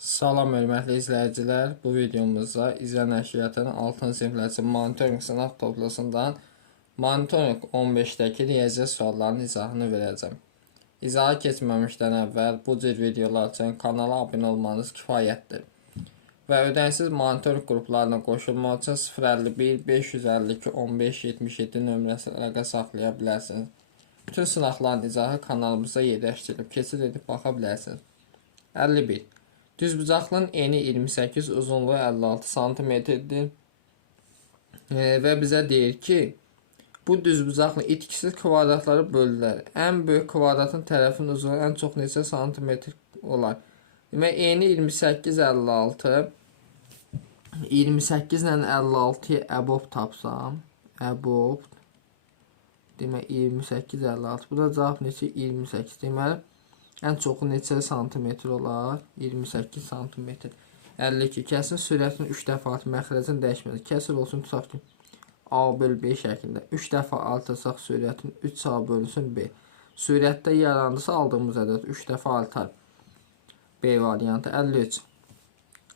Salam hörmətli izləyicilər. Bu videomuzda İcra Nəşriyyatının 6-cı siniflər monitorinq sınaq toplusundan monitorinq 15-dəki riyaziyyat suallarının izahını verəcəm. İzaha keçməmişdən əvvəl bu cür videolar üçün kanala abunə olmanız kifayətdir. Və ödənişsiz monitorinq qruplarına qoşulmaq üçün 051 552 15 77 nömrəsinə saxlaya bilərsiniz. Bütün sınaqların izahı kanalımızda yerləşdirilib, keçid edib baxa bilərsiniz. 51. Düzbucaqlının eni 28, uzunluğu 56 cm-dir və bizə deyir ki, bu düzbucaqlı itkisiz kvadratları bölürlər. Ən böyük kvadratın tərəfinin uzunluğu ən çox neçə santimetr olar? Demək, eni 28, 56. 28 ilə 56-yı əbob tapsam, əbob, demək 28, 56. Bu da cavab neçə? 28. Deməli, ən çoxu neçə santimetr olar? 28 santimetr. 52. Kəsin sürətini 3 dəfə artır, məxrəcin dəyişmədir. Kəsir olsun, tutaq ki, A bölü B şəklində. 3 dəfə artırsaq sürətin 3A bölünsün B. Sürətdə yarandısa aldığımız ədəd 3 dəfə artar. B variantı. 53.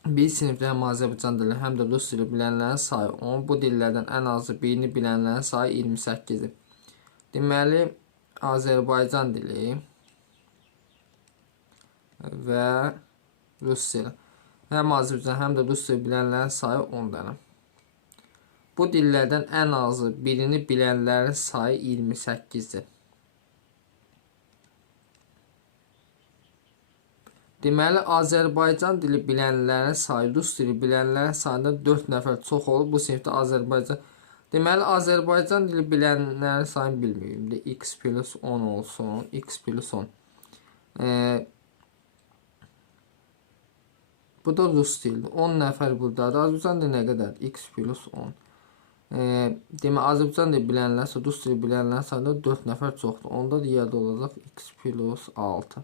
Bir sinifdə həm Azərbaycan dili, həm də rus dili bilənlərin sayı 10. Bu dillərdən ən azı birini bilənlərin sayı 28-dir. Deməli, Azərbaycan dili və rus dili. Həm Azərbaycan, həm də rus dili bilənlərin sayı 10 dənə. Bu dillərdən ən azı birini bilənlərin sayı 28-dir. Deməli, Azərbaycan dili bilənlərin sayı rus dili bilənlərin sayından 4 nəfər çox olur. Bu sinifdə Azərbaycan. Deməli, Azərbaycan dili bilənlərin sayını bilməyim. X plus 10 olsun. X plus 10. Bu da rus dili. 10 nəfər buradadır. Azərbaycan dili nə qədərdir? X plus 10. Demək, Azərbaycan dili bilənlərsə, rus dili bilənlərin sayında 4 nəfər çoxdur. Onda da yerdə olacaq X plus 6.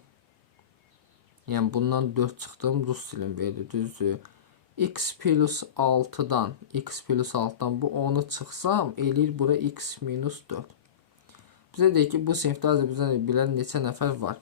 Yəni, bundan 4 çıxdım, rus dilini verir, düzdür. X plus 6-dan, bu 10'u çıxsam, eləyir bura X minus 4. Bizə deyək ki, bu sinifdə Azərbaycan dili bilən neçə nəfər var?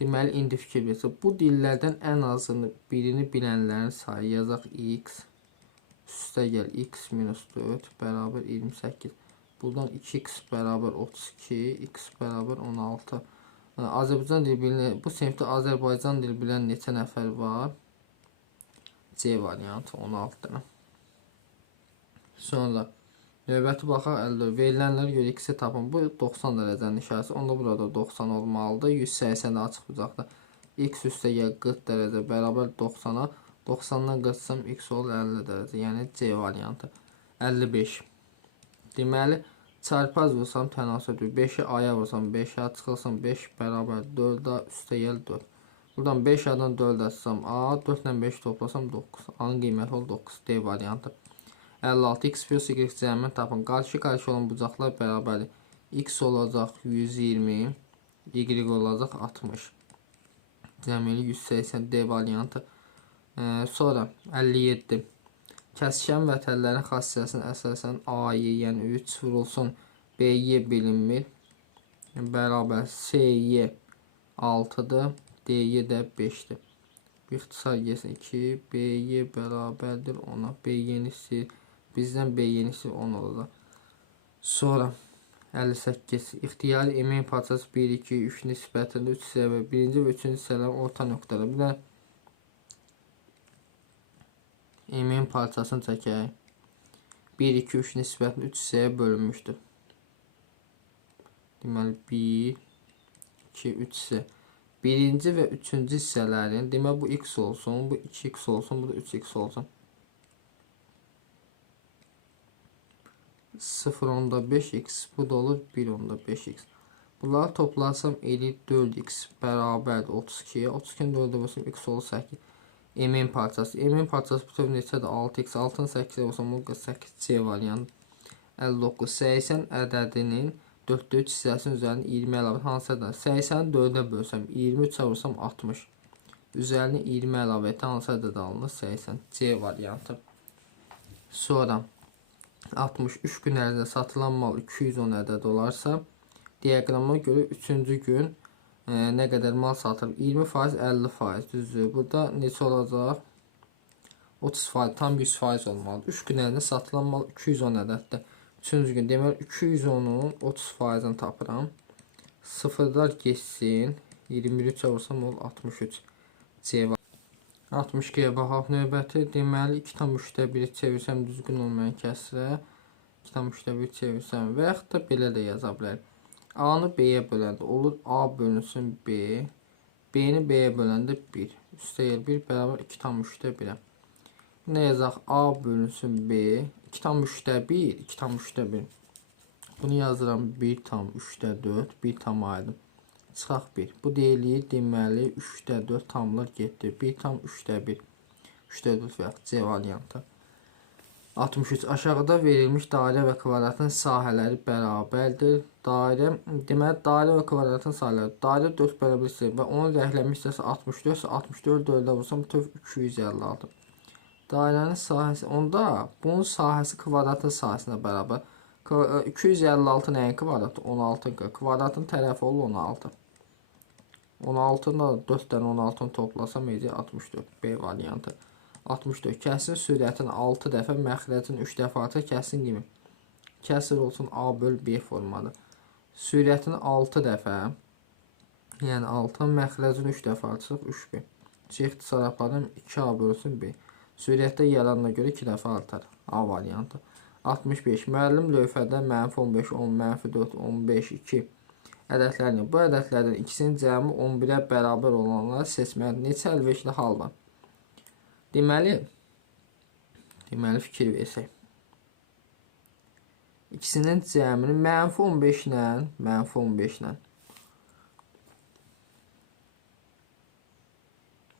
Deməli, indi fikir versək, bu dillərdən ən azını birini bilənlərin sayı yazaq X. Üstə gəl X minus 4 bərabər 28. Buradan 2X bərabər 32, X bərabər 16. Azərbaycan dili bilən, bu sinifdə Azərbaycan dili bilən neçə nəfər var? C variantı 16 dənə. Sonra növbəti baxaq 54. Verilənlərə görə X-i tapın. Bu 90 dərəcənin işarəsi. Onda burada 90 olmalıdır. 180 açıq bucaqda. X üstə gəl 40 dərəcə bərabər 90-a. 90-dan qaçsam X olur 50 dərəcə. Yəni C variantı. 55. Deməli, çarpaz vursam tənasüdür. 5-i A'ya vursam 5-ə, çıxılsam 5 bərabər 4-ə, üstə gəl 4. Buradan 5-a'dan 4 açsam A, 4 ilə 5 toplasam 9. A'nın qiyməti oldu 9. D variantı. 56. X plus Y cəmini tapın. Qarşı-qarşı olan bucaqlar bərabərdir. X olacaq 120, Y olacaq 60. Cəmili 180. D variantı. Sonra 57. Kəskin vətənlərin xassiyəsinin əsasən A'yı, yəni 3 vurulsun B'yi bilinmir. Bərabər C'yi 6'dır. D'yi də 5'dir. Bir ixtisar gəlsin 2. B'yi bərabərdir 10'a. B yenisi bizdən B yenisi 10 olacaq. Sonra 58. İxtiyari emin parçası 1, 2, 3 nisbətində 3 hissə və 1-ci və 3-cü hissələrin orta nöqtələri. Bir də emin parçasını çəkək. 1, 2, 3 nisbətində 3 hissəyə bölünmüşdür. Deməli 1, 2, 3 hissə. Birinci və 3-cü hissələrin, deməli bu X olsun, bu 2X olsun, bu da 3X olsun. 0.5X, bu da olur 1.5X. Bunları toplarsam eləyir 4X bərabərdir 32'ye. 32'nin 4'ə vursun X olur 8. Emin parçası. Emin parçası bütöv neçədir? 6X. 6'nın 8'ə vursun bu 48. C variantı. 59. 80 ədədinin 4'də 3 hissəsinin üzərini 20 əlavə hansı ədəd? 80'i 4'ə bölsəm 23'ə vursam 60. Üzərini 20 əlavə et hansı ədəd alınır? 80. C variantı. Sonra 63 gün ərzində satılan mal 210 ədəd olarsa, diaqrama görə 3-cü gün nə qədər mal satılıb? 20%, 50%, düzdür. Burada neçə olacaq? 30%, tam 100% olmalıdır. 3 gün ərzində satılan mal 210 ədəddir. 3-cü gün, deməli 210-un 30%-ını tapıram. Sıfırlar geçsin. 23-ə vursam olur 63. C var. 62-yə baxaq növbəti. Deməli 2,3-1 çevirsəm düzgün olmayan kəsrə 2,3-1 çevirsəm və yaxud da belə də yaza bilərik. A-nı B-yə böləndə olur A bölünsün B. B-ni B-yə böləndə 1. Üstəgəl 1 bərabər 2,3-1-ə. Nə yazaq? A bölünsün B. 2,3-1, 2,3-1. Bunu yazıram 1,3-4, 1 tam ayırdım. Çıxaq 1. Bu deyilir, deməli 3-4 tamlar getdi. 1,3-1. 3-4 və C variantı. 63. Aşağıda verilmiş dairə və kvadratın sahələri bərabərdir. Dairə, deməli dairə və kvadratın sahələri. Dairə 4 bərabər istəyir və onun rəhləmi hissəsi 64 isə 64 4-ə vursam bütöv 256. Dairənin sahəsi, onda bunun sahəsi kvadratın sahəsinə bərabər. 256 nəyin kvadratı? 16. Kvadratın tərəfi olur 16. 16-da 4 dənə 16-ını toplasam edəcək 64. B variantı. 64. Kəsrin sürətini 6 dəfə, məxrəcin 3 dəfə artır. Kəsrin kimi. Kəsr olsun A böl B formadır. Sürətini 6 dəfə, yəni 6, məxrəcin 3 dəfə artırıq 3B. İxtisar aparım 2A bölsün B. Sürətdə yaranına görə 2 dəfə artar. A variantı. 65. Müəllim lövhədə -15, 10, -4, 15, 2 ədədlərini, bu ədədlərdən ikisinin cəmi 11-ə bərabər olanları seçməli. Neçə əlverişli hal var? Deməli fikir versək. İkisinin cəmini -15 ilə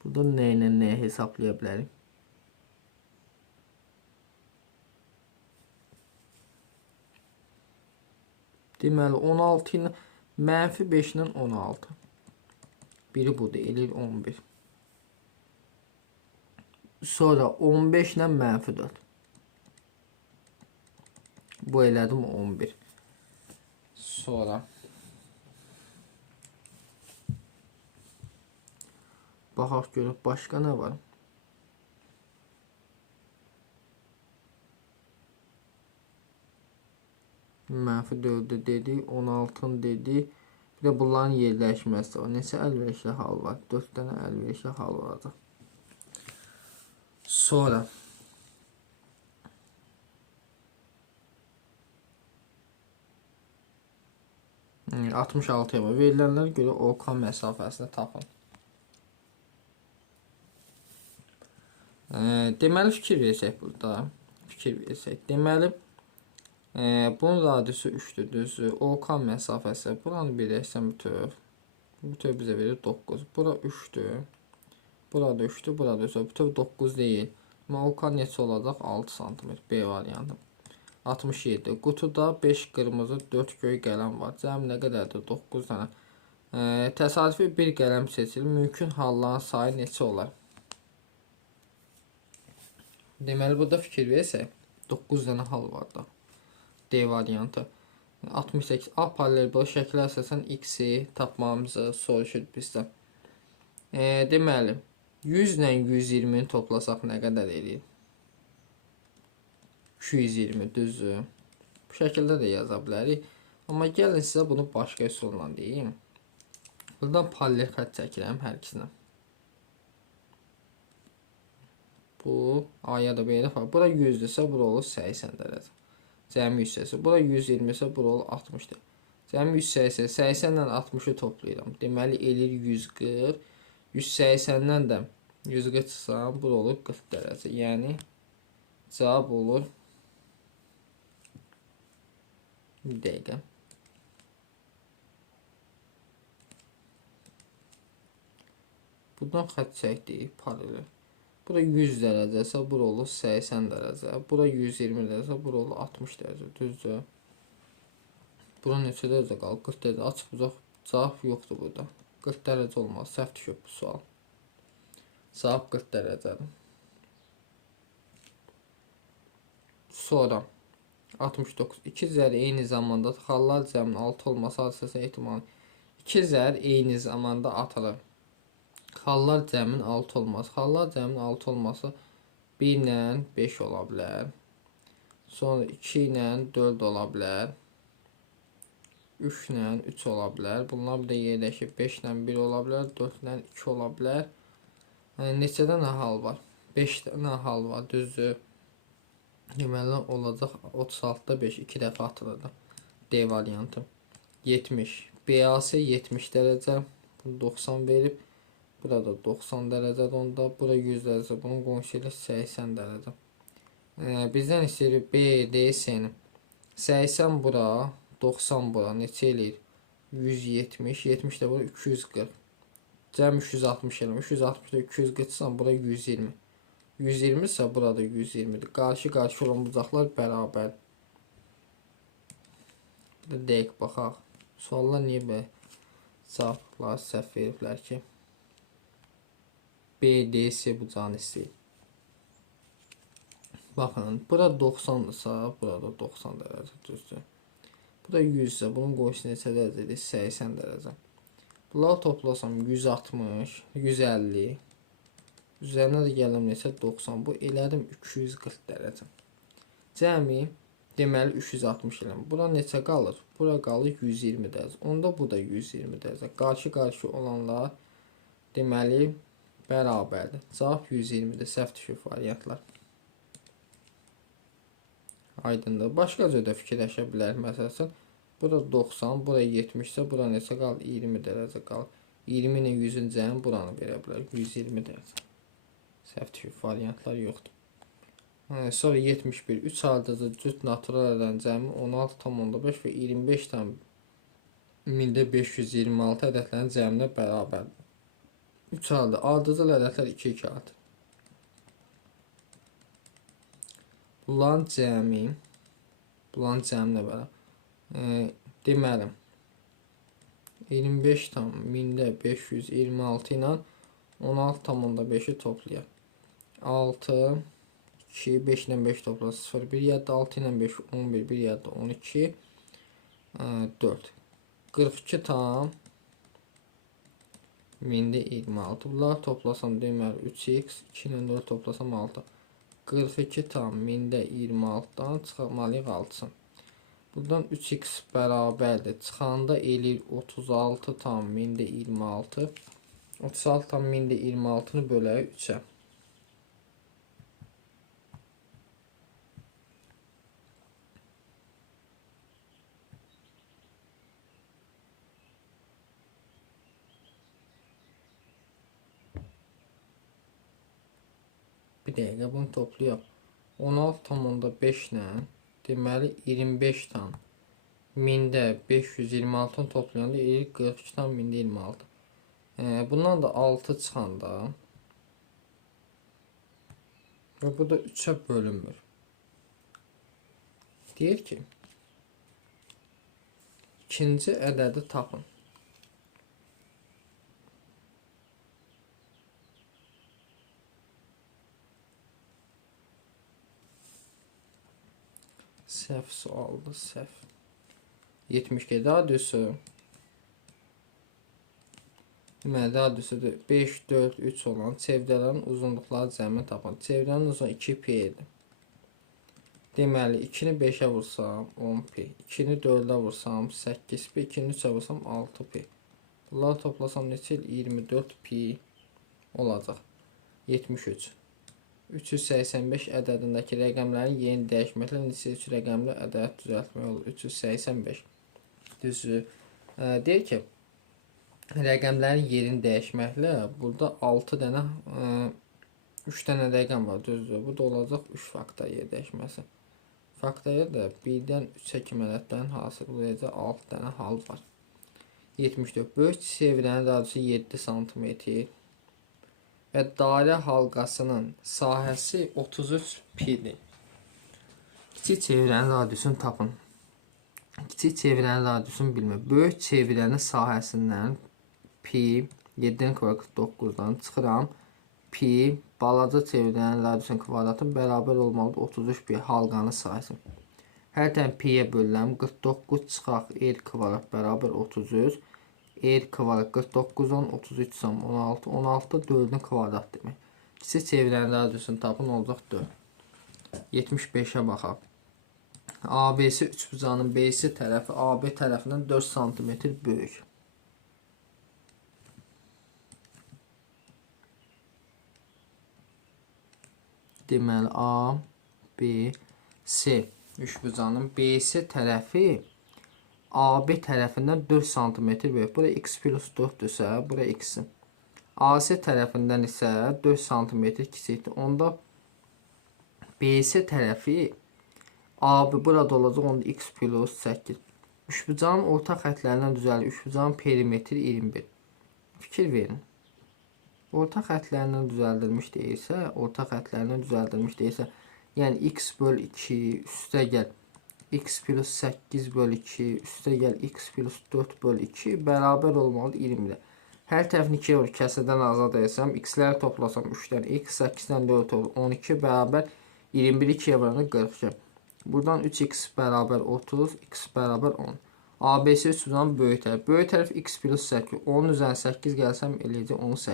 burada nə ilə nəyə hesablaya bilərik? Deməli 16 ilə -5 ilə 16. Biri budur, eləyir 11. Sonra 15 ilə -4. Bu elədim 11. Sonra baxaq görək başqa nə var? -4-ü dedik, 16-ını dedik. Bir də bunların yerləşməsi var. Neçə əlverişli hal var? 4 dənə əlverişli hal vardır. Sonra 66-ya var. Verilənlərə görə OK məsafəsini tapın. Deməli fikir versək burada. Deməli bunun radiusu 3-dür, düzdür. OK məsafəsi, buranı birləşsəm bütöv. Bütöv bizə verir 9. Bura 3-dür. Burada 3-dür, burada 3-dür. Bütöv 9 deyil. Amma OK neçə olacaq? 6 cm. B variantı. 67. Qutuda 5 qırmızı, 4 göy qələm var. Cəmi nə qədərdir? 9 dənə. Təsadüfi bir qələm seçilir. Mümkün halların sayı neçə olar? Deməli burada fikir versək 9 dənə hal var da. D variantı. 68. A paralel şəklə əsasən X-i tapmamızı soruşur bizdən. Deməli 100 ilə 120-ni toplasaq nə qədər eləyir? 220, düzdür. Bu şəkildə də yaza bilərik. Amma gəlin sizə bunu başqa üsulla deyim. Buradan paralel xətt çəkirəm hər ikisinə. Bu A-ya da B-yə də. Bura 100-dürsə, bura olur 80 dərəcə. Cəmi 180. Bura 120 isə bura olur 60-dır. Cəmi 180. 80 ilə 60-ı toplayıram. Deməli eləyir 140. 180-dən də 140 çıxsam, bura olur 40 dərəcə. Yəni cavab olur. Bir dəqiqə. Buradan xətt çəkdik paralel. Bura 100 dərəcəsə, bura olur 80 dərəcə. Bura 120 dərəcə, bura olur 60 dərəcə. Düzdür. Bura neçə dərəcə qalır? 40 dərəcə. Açıq bucaq cavab yoxdur burada. 40 dərəcə olmaz. Səhv düşüb bu sual. Cavab 40 dərəcədir. Sonra 69. 2 zər eyni zamanda xallar cəminin 6 olması hadisəsi ehtimalı. 2 zər eyni zamanda atılır. Xallar cəminin 6 olması. Xallar cəminin 6 olması 1 ilə 5 ola bilər. Sonra 2 ilə 4 ola bilər. 3 ilə 3 ola bilər. Bunlar bir də yerləşir. 5 ilə 1 ola bilər. 4 ilə 2 ola bilər. Neçə dənə hal var? 5 dənə hal var, düzdür. Deməli olacaq 36'da 5 2 dəfə atılır. D variantı. 70. BAS 70 dərəcə. Bunu 90 verib. Burada 90 dərəcə onda. Bura 100 dərəcə. Bunun qonşu ilə 80 dərəcə. Bizdən istəyir BDS'nin. 80 bura, 90 bura. Neçə eləyir? 170. 70 də bura 240. Cəm 360 eləm. 360'da 240'san bura 120. 120 ise burada 120'dir. Qarşı olan bucaqlar bərabər. Bir də dəqiq baxaq. Suallar niyə belə cavablar səhv veriblər ki? BDS bucağını istəyir. Baxın, bura 90'dırsa, burada 90 dərəcə düzdür. Bura 100 ise bunun qoşu neçə dərəcədir? 80 dərəcə. Bunları toplasam 160, 150. Üzərinə də gələm neçə 90. Bu elədim 240 dərəcə. Cəmi deməli 360 eləm. Bura neçə qalır? Bura qalır 120 dərəcə. Onda bu da 120 dərəcə. Qarşı olanlar deməli bərabərdir. Cavab 120-dir. Səhv düşür variantlar. Aydındır. Başqa cür də fikirləşə bilər. Məsələn, bura 90, bura 70 ise bura neçə qalır? 20 dərəcə qalır. 20 ilə 100-ün cəmi buranı verə bilər. 120 dərəcə. Səhv düşür variantlar yoxdur. Sonra 71. 3 ardıcı cüt natural ədədən cəmi 16,5 və 25 tam 1526 ədədlərin cəminə bərabərdir. 3 ardıcıl ədədlər 2 artır. Bunların cəminə bərabər. Deməli 25 tam 1526 ilə 16,5'i toplayaq. 6, 2, 5 ilə 5 topla 0, 1 yadda 6 ilə 5, 11, 1 yadda 12, 4. 42 tam 1026. Bunları toplasam deməli 3x, 2 ilə 4 toplasam 6. 42 tam 1026'dan çıxarmalıyıq 6'sın. Buradan 3x bərabərdir. Çıxanda eləyir 36 tam 1026. 36 tam 1026'nı bölək 3'ə. Bir dəqiqə bunu toplayaq. 16,5 ilə deməli 25 tam 1000'də 526'ını toplayanda eləyir 42 tam 1026. Bundan da 6 çıxanda və bu da 3'ə bölünmür. Deyir ki, ikinci ədədi tapın. Səhv sualdır, səhv. 72 radiyusu. Deməli, radiyusu 5, 4, 3 olan çevrələrin uzunluqları cəmini tapın. Çevrənin uzunluğu 2π'dir. Deməli, 2'ni 5'ə vursam 10p, 2'ni 4'ə vursam 8p, 2'ni 3'ə vursam 6p. Bunları toplasam neçə? 24p olacaq. 73. 385 ədədindəki rəqəmlərin yeni dəyişməklə neçə 3 rəqəmli ədəd düzəltmək olur? 385. Düzdür. Deyir ki, rəqəmlərin yerini dəyişməklə burada 6 dənə 3 dənə rəqəm var, düzdür. Bu da olacaq 3 faktorial dəyişməsi. Faktorial da 1-dən 3'ə kimi ədədlərin hasılı olacaq 6 dənə hal var. 74. Böyük çevrənin radiyusu 7 cm və dairə halqasının sahəsi 33 pi'dir. Kiçik çevrənin radiyusunu tapın. Kiçik çevrənin radiyusunu bilmir. Böyük çevrənin sahəsindən pi 7,49'dan çıxıram. Pi balaca çevrənin radiyusunun kvadratı bərabər olmalıdır 33 pi halqanın sayısı. Hər tən p-yə bölürəm. 49 çıxaq r kvadrat bərabər 33. R kvadrat 49 10 33 sam 16. 16 4-ün kvadrat demək. Kiçik çevirəndə radiusunu tapın, olacaq 4. 75-ə baxaq. ABC üçbucağının BC tərəfi AB tərəfindən 4 sm böyük. Deməli A, B, C üçbucağının BC tərəfi AB tərəfindən 4 sm böyük. Bura x plus 4-dürsə, bura x. AC tərəfindən isə 4 sm kiçikdir. Onda BC tərəfi AB burada olacaq, onda x plus 8. Üçbucağın orta xətlərindən düzəlir. Üçbucağın perimetri 21. Fikir verin. Orta xətlərindən düzəldilmiş deyilsə, yəni x böl 2 üstə gəl x plus 8 böl 2 üstə gəl x plus 4 böl 2 bərabər olmalıdır 20-də. Hər tərəfini 2-yə vur, kəsrdən azad etsəm, x-ləri toplasam 3-dən x, 8-dən 4 olur, 12 bərabər 21 2-yə vuranda 42. Buradan 3x bərabər 30, x bərabər 10. ABC üçbucağının böyük tərəf. Böyük tərəf x plus 8. 10 üzərinə 8 gəlsəm eləyəcək 18.